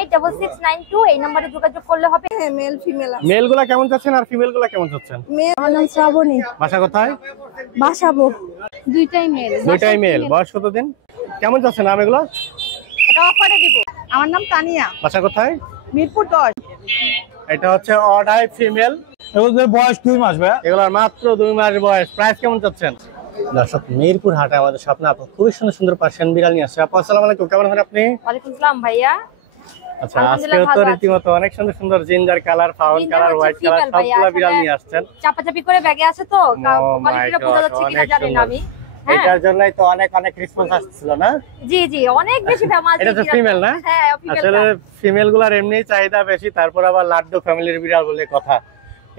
8662886692 এই নম্বরে যোগাযোগ করলে হবে। হ্যাঁ, মেল ফিমেল আছে। মেলগুলা কেমন চাচ্ছেন আর ফিমেলগুলা কেমন চাচ্ছেন? আমার নাম শ্রাবণী। বাসা কোথায়? বাসাবো। দুইটাই মেল। দুইটাই মেল। বয়স কতদিন? কেমন চাচ্ছেন নাম এগুলা? এটা অফারে দিব। আমার নাম তানিয়া। বাসা কোথায়? মিরপুর 10। এটা হচ্ছে অডাই ফিমেল। এগুলোর বয়স 2 মাস ভাই। এগুলোর মাত্র 2 মাস বয়স। প্রাইস কেমন চাচ্ছেন? দর্শক, মিরপুর হাটে আমাদের স্বপ্ন আপু খুবই সুন্দর সুন্দর পার্সিয়ান বিড়াল নিয়ে আসছে। আপু আসসালামু আলাইকুম, কেমন আছেন আপনি? ওয়ালাইকুম আসসালাম ভাইয়া। আচ্ছা, আজকে তো রীতিমতো অনেক সুন্দর সুন্দর ginger colour, foul colour, white colour সবগুলো বিড়াল নিয়ে আসছেন। চাপাচাপি করে ব্যাগে আছে তো কোয়ালিটিটা বোঝা যাচ্ছে কিনা জানি না আমি। এটার জন্যই তো অনেক অনেক রেসপন্স আসছিল না? জি জি, অনেক বেশি ফেমাস। এটা তো ফিমেল না? হ্যাঁ, আসলে ফিমেলগুলোর এমনি চাহিদা বেশি, তারপর আবার লাড্ডু ফ্যামিলির বিড়াল বলে কথা।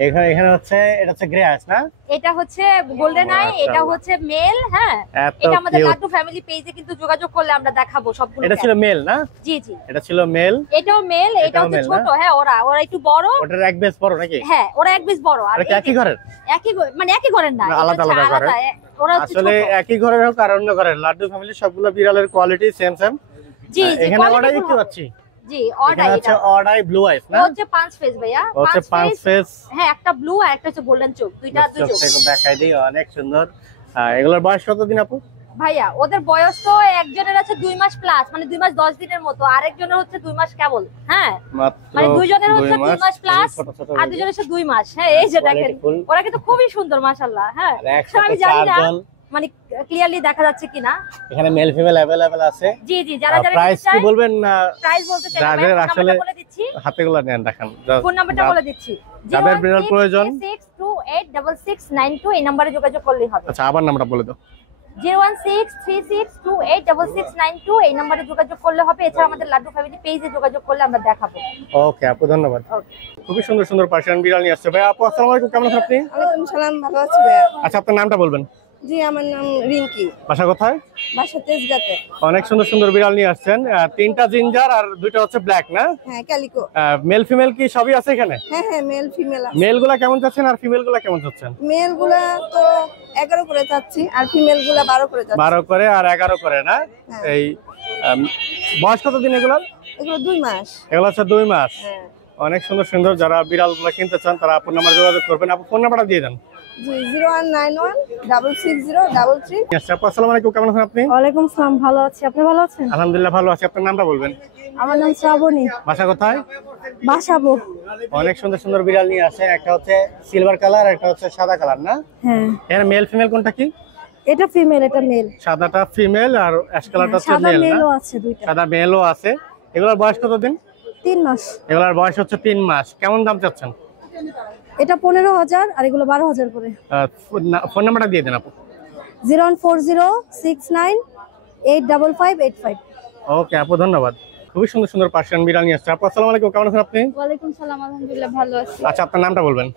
এখানে হচ্ছে এটা হচ্ছে গ্রে আইস না? এটা হচ্ছে গোল্ডেন আই, এটা হচ্ছে মেল। হ্যাঁ, এটা আমাদের লাড্ডু ফ্যামিলি পেজে কিন্তু যোগাযোগ করলে আমরা দেখাবো সবগুলো। এটা ছিল মেল না? জি জি, এটা ছিল মেল। এটাও মেল, এটাও হচ্ছে ছোট। হ্যাঁ, ওরা একটু বড়। ওটার এক বেস বড় নাকি? হ্যাঁ, ওরা এক বেস বড়। আর একই ঘরের? মানে একই ঘরের না, আলাদা আলাদা ঘরের। ওরা হচ্ছে আসলে একই ঘরের হোক আর অন্য ঘরের, লাড্ডু ফ্যামিলি সবগুলো বিড়ালের কোয়ালিটি সেম সেম। জি জি, এখানে অর্ডার দেখতে পাচ্ছি। জি, অর্ডার এটা অর্ডার ব্লু আইস না? হচ্ছে 5 ফেজ ভাইয়া। হচ্ছে 5 ফেজ। হ্যাঁ, একটা ব্লু আর একটা হচ্ছে গোল্ডেন চোখ, দুইটা দুই চোখ। দেখাই দিই, অনেক সুন্দর। এগুলোর বয়স কতদিন আপু? ভাইয়া ওদের বয়স তো একজনের আছে 2 মাস প্লাস, মানে 2 মাস 10 দিনের মতো, আরেকজনের হচ্ছে 2 মাস কেবল। হ্যাঁ, মানে দুইজনের হচ্ছে 2 মাস প্লাস আর দুইজনের হচ্ছে 2 মাস। হ্যাঁ, এই যে দেখেন ওরা কিন্তু খুবই সুন্দর মাশাআল্লাহ। হ্যাঁ, আমি জানি না মানে ক্লিয়ারলি দেখা যাচ্ছে কিনা। এখানে মেল ফিমেল अवेलेबल আছে। জি জি, যারা যারা প্রাইস কি বলবেন? না প্রাইস বলতে চাই না, আসলে বলে দিচ্ছি। হাতেগুলো নেন, দেখান। ফোন নাম্বারটা বলে দিচ্ছি। যাদের বিড়াল প্রয়োজন 016286692 এই নম্বরে যোগাযোগ করলেই হবে। আচ্ছা, আবার নাম্বারটা বলে দাও। 01636286692 এই নম্বরে যোগাযোগ করলে হবে। এছাড়া আমাদের লাড্ডু ফ্যামিলি পেজে যোগাযোগ করলে আমরা দেখাবো। ওকে আপু, ধন্যবাদ। খুবই সুন্দর সুন্দর পার্সিয়ান বিড়াল নিয়ে আসছে ভাই। আপু আসসালামু আলাইকুম, কেমন আছেন আপনি? ওয়ালাইকুম সালাম, ভালো আছি ভাইয়া। আচ্ছা, আপনার নামটা বলবেন? জি, আমার নাম রিঙ্কি। বাসা কোথায়? বাসা তেজগাঁতে। অনেক সুন্দর সুন্দর বিড়াল নিয়ে আসছেন। 3টা জিঞ্জার আর 2টা হচ্ছে ব্ল্যাক না? হ্যাঁ, ক্যালিকো। মেল ফিমেল কি সবই আছে এখানে? হ্যাঁ হ্যাঁ, মেল ফিমেল আছে। মেলগুলা কেমন চাচ্ছেন আর ফিমেলগুলা কেমন চাচ্ছেন? মেলগুলা তো 11 করে চাচ্ছি আর ফিমেলগুলা 12 করে চাচ্ছি। 12 করে আর 11 করে না? এই বয়স কতদিন এগুলার? এগুলো 2 মাস। এগুলো হচ্ছে 2 মাস। হ্যাঁ। অনেক সুন্দর সুন্দর। যারা বিড়ালগুলা কিনতে চান তারা আপনার নাম্বার যোগাযোগ করবেন। আপনি ফোন নাম্বারটা দিয়ে দেন। জি, 0191660333। আচ্ছা আপু, আসসালামু আলাইকুম, কেমন আছেন আপনি? ওয়ালাইকুম আসসালাম, ভালো আছি। আপনি ভালো আছেন? আলহামদুলিল্লাহ ভালো আছি। আপনার নামটা বলবেন? আমার নাম শ্রাবণী। বাসা কোথায়? বাসাবো। অনেক সুন্দর সুন্দর বিড়াল নিয়ে আসেন। একটা হচ্ছে সিলভার কালার, একটা হচ্ছে সাদা কালার না? হ্যাঁ। এর মেল ফিমেল কোনটা কি? এটা ফিমেল, এটা মেল। সাদাটা ফিমেল আর অ্যাশ কালারটা হচ্ছে সাদা মেল না? মেলও আছে দুইটা। সাদা মেলও আছে। এগুলোর বয়স কতদিন? 3 মাস। এগুলোর বয়স হচ্ছে 3 মাস। কেমন দাম চাচ্ছেন? এটা 15,000 আর এগুলো 12,000 করে। ফোন নাম্বারটা দিয়ে দেন আপু। 01406985585। ওকে আপু, ধন্যবাদ। খুবই সুন্দর সুন্দর পার্সিয়ান বিড়াল নিয়ে আসছে। আপু আসসালামু আলাইকুম, কেমন আছেন আপনি? ওয়ালাইকুম সালাম, আলহামদুলিল্লাহ ভালো আছি। আচ্ছা, আপনার নামটা বলবেন?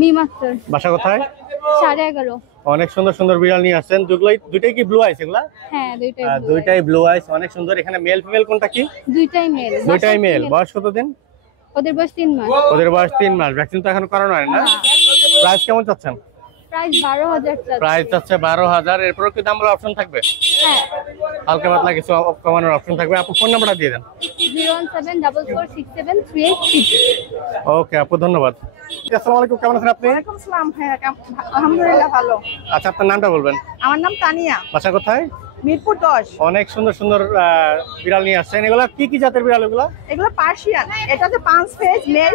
মিম আক্তার। বাসা কোথায়? 11.5। অনেক সুন্দর সুন্দর বিড়াল নিয়ে আসছেন। দুইটাই কি ব্লু আইস এগুলা? হ্যাঁ, দুইটাই ব্লু আইস, অনেক সুন্দর। এখানে মেল ফিমেল কোনটা কি? দুইটাই মেল। দুইটাই মেল। বয়স কতদিন? ওদের বয়স 3 মাস। ওদের বয়স 3 মাস। ভ্যাকসিন তো এখন করানো হয় না? প্রাইস কেমন চাচ্ছেন? প্রাইস 12,000 টাকা। প্রাইস চাচ্ছে 12,000। এরপর কি দাম বলার অপশন থাকবে? হ্যাঁ, হালকা পাতলা কিছু কমানোর অপশন থাকবে। আপু ফোন নাম্বারটা দিয়ে দেন। 017446738। ওকে আপু, ধন্যবাদ। আসসালামু আলাইকুম, কেমন আছেন আপনি? ওয়ালাইকুম সালাম, হ্যাঁ আলহামদুলিল্লাহ ভালো। আচ্ছা, আপনার নামটা বলবেন? আমার নাম তানিয়া। বাসা কোথায়? মিরপুর 10। অনেক সুন্দর সুন্দর বিড়াল নিয়ে আসছেন। এগুলা কি কি জাতের বিড়াল এগুলা? এগুলো পার্সিয়ান। এটা হচ্ছে 5 ফেজ মেল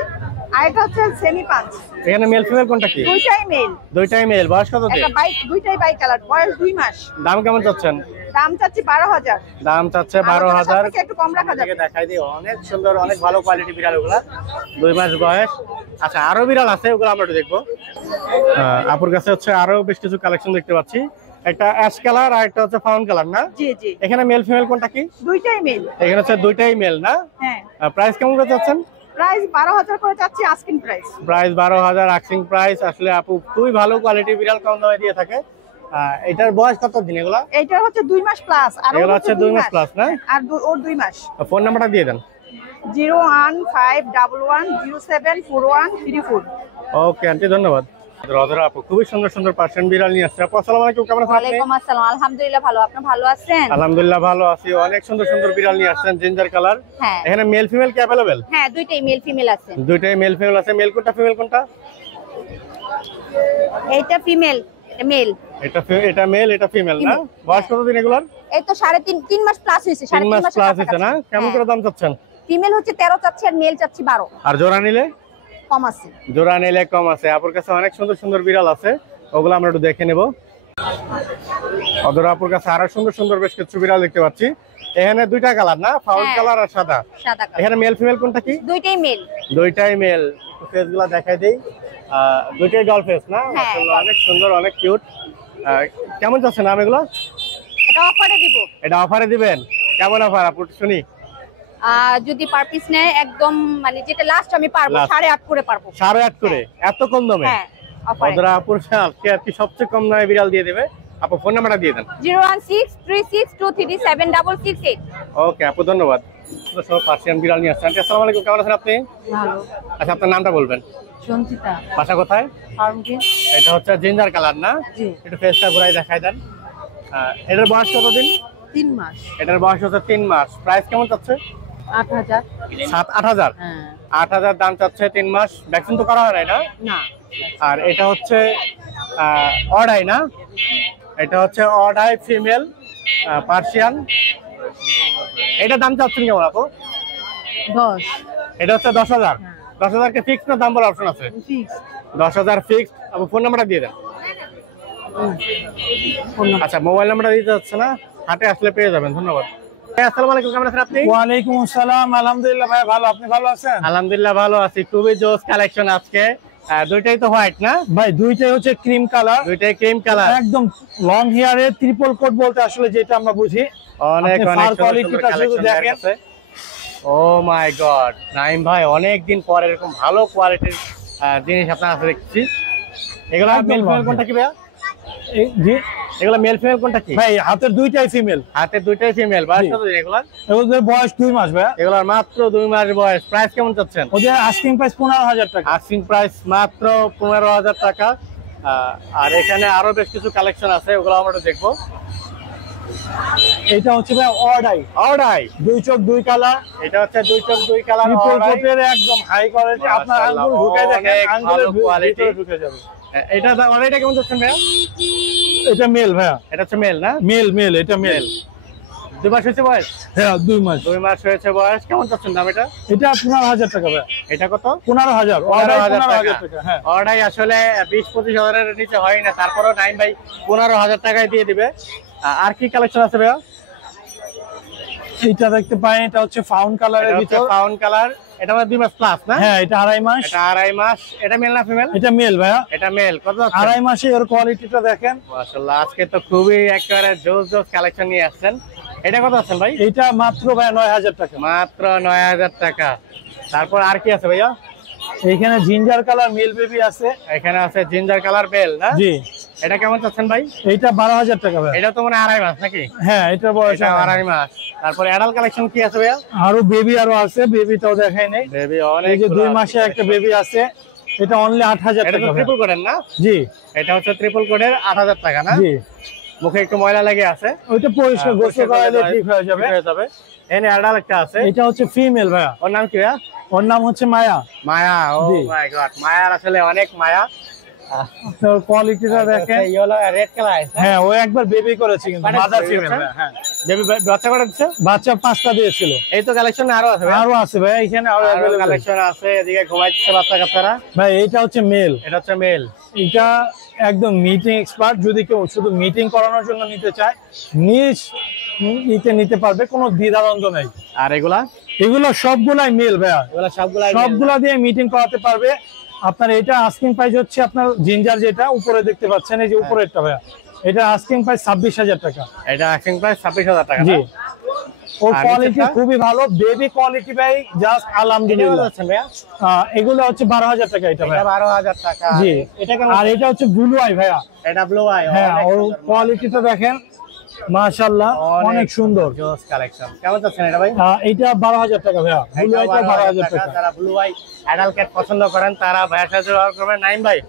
আর এটা হচ্ছে সেমি পাঁচ। এখানে মেল ফিমেল কোনটা কি? দুইটাই মেল। দুইটাই মেল। বয়স কত দিন? একটা বাইক, দুইটাই বাই কালার। বয়স 2 মাস। দাম কেমন চাচ্ছেন? দাম চাচ্ছি 12,000। দাম চাচ্ছে 12,000। একটু কম রাখা যাবে। দেখাই দিই, অনেক সুন্দর, অনেক ভালো কোয়ালিটি বিড়াল ওগুলা। 2 মাস বয়স। আচ্ছা, আরো বিড়াল আছে, ওগুলো আমরা একটু দেখবো। আপুর কাছে হচ্ছে আরো বেশ কিছু কালেকশন দেখতে পাচ্ছি। একটা অ্যাশ কালার আর একটা হচ্ছে ফাউন্ড কালার না? জি জি। এখানে মেল ফিমেল কোনটা কি? দুইটাই মেল। এখানে হচ্ছে দুইটাই মেল না? হ্যাঁ। প্রাইস কেমন করে চাচ্ছেন? প্রাইস 12,000 করে চাচ্ছি asking price. Price 12,000 asking price. আসলে আপু খুবই ভালো কোয়ালিটি বিড়াল কম দামে দিয়ে থাকে। এটার বয়স কত দিন এগুলা? এটা হচ্ছে 2 মাস প্লাস আর এগুলা হচ্ছে 2 মাস প্লাস না? আর ওর 2 মাস। ফোন নাম্বারটা দিয়ে দেন। 01511074134। ওকে আন্টি, ধন্যবাদ। রজরা আপু খুবই সুন্দর সুন্দর পার্সিয়ান বিড়াল নিয়ে আসছে। আপু আসসালামু আলাইকুম, কেমন আছেন আপনি? ওয়ালাইকুম আসসালাম, আলহামদুলিল্লাহ ভালো, আপনি ভালো আছেন? আলহামদুলিল্লাহ ভালো আছি। অনেক সুন্দর সুন্দর বিড়াল নিয়ে আসছেন জিঞ্জার কালার। হ্যাঁ এখানে মেল ফিমেল কি अवेलेबल? হ্যাঁ, দুইটাই মেল ফিমেল আছে। দুইটাই মেল ফিমেল আছে। মেল কোনটা ফিমেল কোনটা? এইটা ফিমেল, এটা মেল। এটা মেল এটা ফিমেল না? বয়স কতদিন এগুলার? এই তো 3.5 মাস প্লাস হইছে, 3 মাস প্লাস হইছে না? কেমন করে দাম চাচ্ছেন? ফিমেল হচ্ছে 13 চাচ্ছি আর মেল চাচ্ছি 12। আর জোড়া নিলে? কম আছে। জোড়া নিলে কম আছে। আপুর কাছে অনেক সুন্দর সুন্দর বিড়াল আছে, ওগুলো আমরা একটু দেখে নেব। অদরা আপুর কাছে আরো সুন্দর সুন্দর বেশ কিছু বিড়াল দেখতে পাচ্ছি। এখানে দুইটা কালার না, ফাউল কালার আর সাদা। সাদা কালার। এখানে মেল ফিমেল কোনটা কি? দুইটাই মেল। দুইটাই মেল। ফেস গুলা দেখাই দেই। দুইটাই ডল ফেস না? হ্যাঁ, মাশাআল্লাহ অনেক সুন্দর, অনেক কিউট। কেমন যাচ্ছে নাম এগুলো? এটা অফারে দিব। এটা অফারে দিবেন? কেমন অফার আপু শুনি? যদি পার পিস নেয় একদম মানে যেটা লাস্ট আমি পারবো Last। 8.5 করে পারবো। 8.5 করে? এত কম দামে? হ্যাঁ অফারে। অদরা আপুর আজকে আর কি সবচেয়ে কম দামে বিড়াল দিয়ে দেবে। আপু ফোন নাম্বারটা দিয়ে দেন। 01636237668। ওকে আপু ধন্যবাদ। সব পার্সিয়ান বিড়াল নিয়ে আসছেন। আসসালামু আলাইকুম, কেমন আছেন আপনি? ভালো। আচ্ছা আপনার নামটা বলবেন। সঞ্চিতা। বাসা কোথায়? ফার্মগেট। এটা হচ্ছে জিঞ্জার কালার না? জি। একটু ফেসটা ঘুরাই দেখাই দেন। এটার বয়স কতদিন? 3 মাস। এটার বয়স হচ্ছে 3 মাস। প্রাইস কেমন চাচ্ছে? 8000। 7-8 হ্যাঁ। 8,000 দাম চাচ্ছে। 3 মাস। ভ্যাকসিন তো করা হয় না এটা? না। আর এটা হচ্ছে অডাই না? এটা হচ্ছে অডাই ফিমেল পার্সিয়ান। এটা দাম চাচ্ছেন কেমন আপু? 10। এটা হচ্ছে 10,000। 10,000 কে ফিক্স না দাম বলার অপশন আছে? ফিক্স। 10,000 ফিক্স। আপু ফোন নাম্বারটা দিয়ে দেন। আচ্ছা মোবাইল নাম্বারটা দিতে হচ্ছে না, হাটে আসলে পেয়ে যাবেন। ধন্যবাদ। আসসালামু আলাইকুম, কেমন আছেন আপনি? ওয়ালাইকুম আসসালাম, আলহামদুলিল্লাহ ভাই ভালো, আপনি ভালো আছেন? আলহামদুলিল্লাহ ভালো আছি। খুবই জোস কালেকশন আজকে। দুইটাই তো হোয়াইট না? ভাই দুইটাই হচ্ছে ক্রিম কালার, দুইটাই ক্রিম কালার। একদম লং হেয়ারে ট্রিপল কোট বলতে আসলে যেটা আমরা বুঝি। অনেক আপনি অনেক fur quality-টা শুধু দেখেন। ও মাই গড, নাইম ভাই অনেক দিন পর এরকম ভালো কোয়ালিটির জিনিস আপনার কাছে দেখছি। এগুলো একদম মেল ফিমেল long কোনটা কি ভাইয়া? জি এগুলো মেল ফিমেল কোনটা কি? ভাই হাতের দুইটাই ফিমেল, হাতে দুইটাই ফিমেল। বয়স জি। কত দিন এগুলার? এগুলোর বয়স 2 মাস ভাই। এগুলার মাত্র 2 মাস বয়স। প্রাইস কেমন চাচ্ছেন? ওদের আস্কিং প্রাইস 15,000 টাকা। আস্কিং প্রাইস মাত্র 15,000 টাকা। আর এখানে আরো বেশ কিছু কালেকশন আছে, ওগুলো আমরা একটু দেখবো। এটা হচ্ছে ভাই অডাই, অর্ডাই। 2 চোখ 2 কালার, এটা হচ্ছে 2 চোখ 2 কালার ট্রিপল কোটের একদম হাই কোয়ালিটি। আপনার মাশাআল্লাহ, আঙ্গুল ঢুকাই দেখেন, অনেক আঙ্গুলের ভালো quality। ভিতরে ঢুকে যাবে। এটা অর্ডাইটা কেমন যাচ্ছেন ভাইয়া? এটা মেল ভাইয়া, এটা হচ্ছে মেল না? মেল এটা মেল। 2 মাস হয়েছে বয়স? হ্যাঁ 2 মাস। 2 মাস হয়েছে বয়স। কেমন চাচ্ছেন দাম এটা? এটা 15,000 টাকা ভাইয়া। এটা কত? 15,000 অর্ডার 15,000 টাকা। হ্যাঁ অর্ডাই আসলে 20-25 হাজারের নিচে হয় না, তারপরেও নাইম ভাই 15,000 টাকায় দিয়ে দিবে। আর কি কালেকশন আছে ভাইয়া? এইটা দেখতে পাই, এটা হচ্ছে ফাউন্ড কালারের ভিতর। Found colour. এটা মানে 2 মাস প্লাস না? হ্যাঁ এটা 2.5 মাস। এটা 2.5 মাস। এটা মেল না ফিমেল? এটা মেল ভাইয়া। এটা মেল। কত যাচ্ছে? 2.5 মাসে এর কোয়ালিটিটা দেখেন। মাশাআল্লাহ, আজকে তো খুবই একেবারে জোস কালেকশন নিয়ে আসছেন। এটা কত আছেন ভাই? এটা মাত্র ভাই 9,000 টাকা। মাত্র 9,000 টাকা। তারপর আর কি আছে ভাইয়া? এইখানে জিঞ্জার কালার মেল বেবি আছে। এখানে আছে জিঞ্জার কালার বেল না? জি। এটা কেমন চাচ্ছেন ভাই? এইটা 12,000 টাকা ভাই। এটা তো মানে 2.5 মাস নাকি? হ্যাঁ এটা বয়স এটা 2.5 মাস। তারপর অ্যাডাল্ট কালেকশন কি আছে ভাইয়া? আরো বেবি আরো আছে, বেবিটাও দেখাই নাই। বেবি এই অনেক। যে 2 মাসে একটা বেবি আছে, এটা অনলি 8,000 এটা টাকা তো ভাই। ট্রিপল কোডের না? জি এটা হচ্ছে ট্রিপল কোডের 8,000 টাকা না? জি। মুখে একটু ময়লা লেগে আছে, ওইটা পরিষ্কার গোসল করাইলে ঠিক হয়ে যাবে। ঠিক হয়ে যাবে। এখানে অ্যাডাল্ট একটা আছে। এটা হচ্ছে ফিমেল ভাইয়া, ওর নাম কি ভাইয়া? ওর নাম হচ্ছে মায়া। মায়া। ও জি। মাই গড, মায়ার আসলে অনেক মায়া। তোর কোয়ালিটিটা দেখেন। ইয়েলো রেড কালার আছে। হ্যাঁ ও একবার বেবি করেছে কিন্তু বাচ্চা মাদার দিয়েছে? ফিমেল। হ্যাঁ বেবি বাচ্চা করে দিচ্ছে? বাচ্চা 5টা দিয়েছিল। এই তো কালেকশন আরো আছে ভাই? আরো আছে ভাই, এখানে আরো available। কালেকশন আছে। এদিকে ঘুমাইছে বাচ্চা কাচ্চারা। ভাই এইটা হচ্ছে মেল, এটা হচ্ছে মেল। এটা একদম মিটিং এক্সপার্ট। যদি কেউ শুধু মিটিং করানোর জন্য নিতে চায় নিজ নিতে পারবে, কোনো দ্বিধাদ্বন্দ্ব নেই। আর এগুলা? এগুলো সবগুলাই মেল ভাইয়া, এগুলা সবগুলাই মেল? সবগুলা দিয়ে মিটিং করাতে পারবে। আপনার এটা আস্কিং প্রাইস হচ্ছে আপনার জিঞ্জার যেটা উপরে দেখতে পাচ্ছেন, এই যে উপরেরটা ভাইয়া, এটা আস্কিং প্রাইস 26,000 টাকা। এটা আস্কিং প্রাইস 26,000 টাকা। জি। ওর আর কোয়ালিটি নিচেরটা? খুবই ভালো, বেবি কোয়ালিটি ভাই জাস্ট আলহামদুলিল্লাহ। ভাইয়া এগুলো হচ্ছে 12,000 টাকা এটা ভাই। এটা 12,000 টাকা। জি। এটা কেমন? আর এটা হচ্ছে ব্লু আই ভাইয়া। এটা ব্লু আই। হ্যাঁ ওর কোয়ালিটিটা দেখেন, মাশাআল্লাহ অনেক সুন্দর। জোস কালেকশন। কেমন যাচ্ছেন এটা ভাই? এইটা 12,000 টাকা ভাইয়া। ব্লু আইটা 12,000 টাকা। যারা ব্লু আই অ্যাডাল্ট ক্যাট পছন্দ করেন তারা ভাইয়ার সাথে ব্যবহার করবেন। নাইম ভাই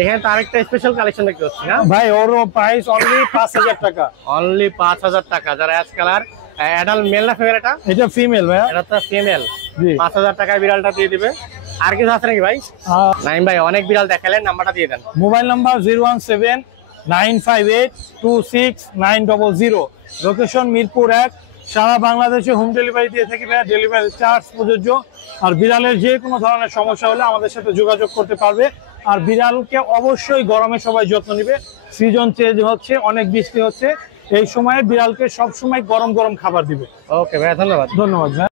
এখানে তো আরেকটা স্পেশাল কালেকশন দেখতে পাচ্ছি না ভাই ওর প্রাইস অনলি 5000 টাকা। অনলি 5000 টাকা। যারা অ্যাশ কালার, অ্যাডাল্ট মেল না ফিমেল? এটা ফিমেল ভাইয়া। এটা তো ফিমেল। জি 5000 টাকায় বিড়ালটা দিয়ে দিবে। আর কিছু আছে নাকি ভাই? নাইম ভাই অনেক বিড়াল দেখালেন, নাম্বারটা দিয়ে দেন। Mobile number 017-958-26900। লোকেশন মিরপুর 1। সারা বাংলাদেশে হোম ডেলিভারি দিয়ে থাকি ভাইয়া, ডেলিভারি চার্জ প্রযোজ্য। আর বিড়ালের যে কোনো ধরনের সমস্যা হলে আমাদের সাথে যোগাযোগ করতে পারবে। আর বিড়ালকে অবশ্যই গরমে সবাই যত্ন নিবে, সিজন চেঞ্জ হচ্ছে, অনেক বৃষ্টি হচ্ছে, এই সময়ে বিড়ালকে সব সময় গরম গরম খাবার দিবে। ওকে ভাইয়া, ধন্যবাদ। ধন্যবাদ ভাই।